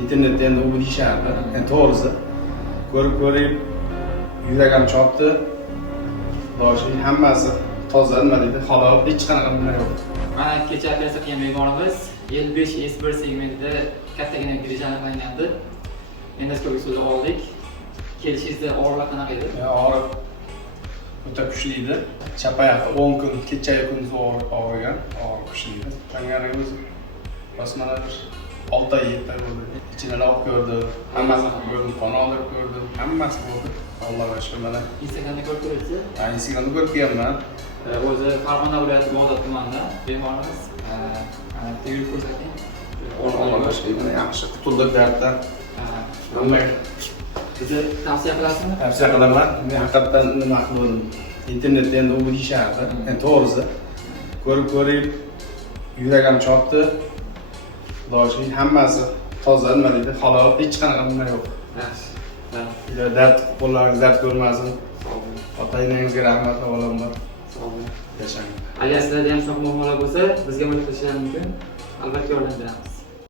internetda endi u deyishardi. Endi to'g'risi ko'rib yuragim chopdi. Doshi hammasi toza nima deydi, halol, hech qanaqa nima yo'q. Mana kecha operatsiya qilgan begonamiz 55S1 segmentida kattagina griz aniqlangandi. Endoskopik suvda oldik. Kelishingizda og'irlik qanaqa edi? Og'riq o'ta kuchli edi. Chap oyoqda 10 kun, kecha-yu kunduz og'rigan, og'riq kuchli edi. Tangariga o'zi mana bir 6 oy 7 oy bo'ldi. Ichidan olib ko'rdim, hammasini ko'rdim, qon olib ko'rdim, hammasi bo'ldi. Allohga shukr mana. Instagramda ko'rib ko'rasiz? Ha, Instagramda ko'rib kelganman. O'zi Farg'ona viloyati Bog'dod tumanida bemorimiz. Yurib ko'rsating. Allohga shukr, mana yaxshi qutuldik darddan. Hamma Sizni tavsiya qilasizmi? tavsiya qilaman. Men haqiqatan nima qildim? Internetda endi u deyishardi. Endi to'g'risi ko'rib yuragim chopdi. Doshi hammasi toza nima deydi, halol, hech qanaqa nima yo'q. Yaxshi. Dard qo'llaringiz dard ko'rmasin. Ota-onangizga rahmat olaman. Sog' bo'ling. Yashang. Agar sizlarda ham shunaqa muammolar bo'lsa, bizga murojaat qilishingiz mumkin. Albatta yordam beramiz.